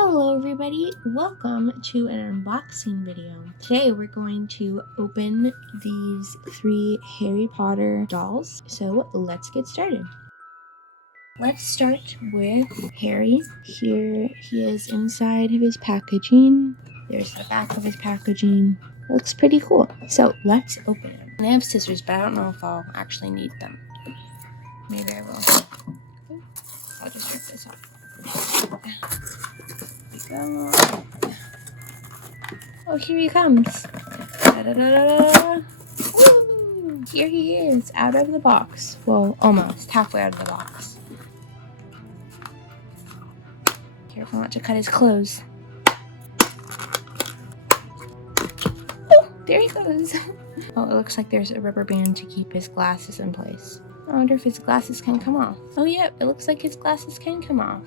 Hello everybody, welcome to an unboxing video. Today we're going to open these 3 Harry Potter dolls, so let's get started. Let's start with Harry. Here he is inside of his packaging. There's the back of his packaging. Looks pretty cool. So let's open it. I have scissors, but I don't know if I'll actually need them. Maybe I will. I'll just rip this off. Go. Oh, here he comes. Da-da-da-da-da. Woo! Here he is, out of the box. Well, almost halfway out of the box. Careful not to cut his clothes. Oh, there he goes. Oh, it looks like there's a rubber band to keep his glasses in place. I wonder if his glasses can come off. Oh, yeah, it looks like his glasses can come off.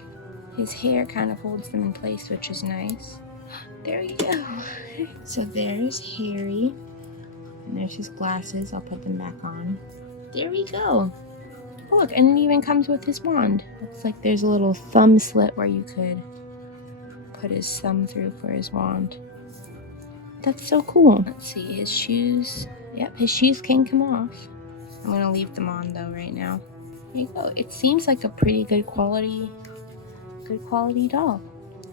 His hair kind of holds them in place, which is nice. There you go. So there's Harry. And there's his glasses. I'll put them back on. There we go. Oh, look, and it even comes with his wand. Looks like there's a little thumb slit where you could put his thumb through for his wand. That's so cool. Let's see, his shoes. Yep, his shoes can come off. I'm going to leave them on, though, right now. There you go. It seems like a pretty good quality doll.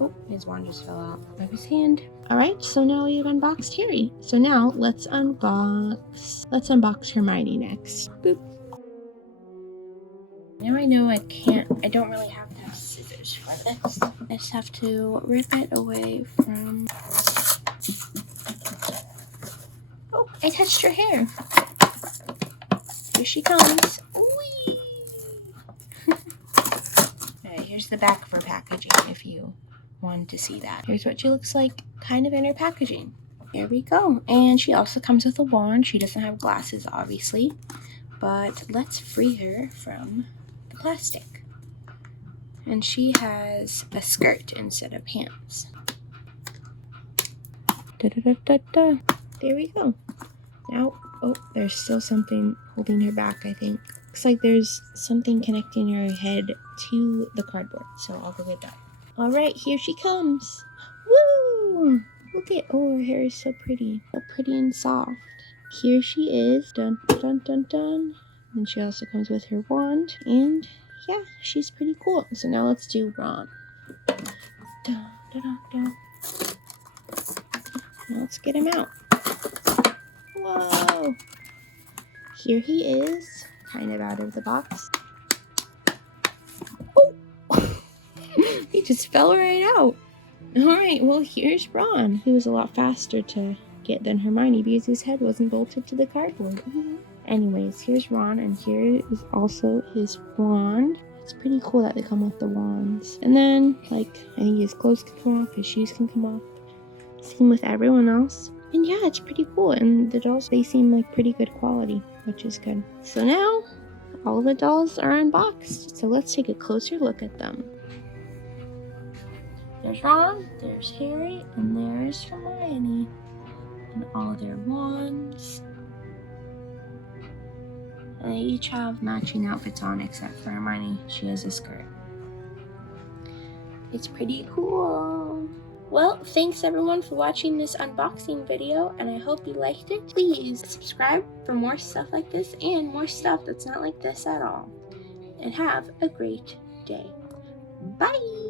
Oh, his wand just fell out of his hand. Alright, so now we have unboxed Harry. So now let's unbox Hermione next. Boop. Now I know I don't really have to have scissors for this. I just have to rip it away from... Oh, I touched her hair. Here she comes. Whee! Alright, here's the back of her packaging if you wanted to see that. Here's what she looks like kind of in her packaging. There we go. And she also comes with a wand. She doesn't have glasses, obviously. But let's free her from the plastic. And she has a skirt instead of pants. Da-da-da-da-da. There we go. Now, oh, there's still something holding her back, I think. Looks like there's something connecting her head to the cardboard. So I'll go get that. Alright, here she comes. Woo! Look at, oh, her hair is so pretty. So pretty and soft. Here she is. Dun, dun, dun, dun. And she also comes with her wand. And, yeah, she's pretty cool. So now let's do Ron. Dun, dun, dun, dun. Now let's get him out. Whoa! Here he is, kind of out of the box. Oh! He just fell right out. Alright, well, here's Ron. He was a lot faster to get than Hermione because his head wasn't bolted to the cardboard. Anyways, here's Ron, and here is also his wand. It's pretty cool that they come with the wands. And then, like, I think his clothes can come off, his shoes can come off. Same with everyone else. And yeah, it's pretty cool. And the dolls, they seem like pretty good quality, which is good. So now, all the dolls are unboxed. So let's take a closer look at them. There's Ron, there's Harry, and there's Hermione. And all their wands. And they each have matching outfits on, except for Hermione. She has a skirt. It's pretty cool. Well, thanks everyone for watching this unboxing video, and I hope you liked it. Please subscribe for more stuff like this and more stuff that's not like this at all. And have a great day. Bye!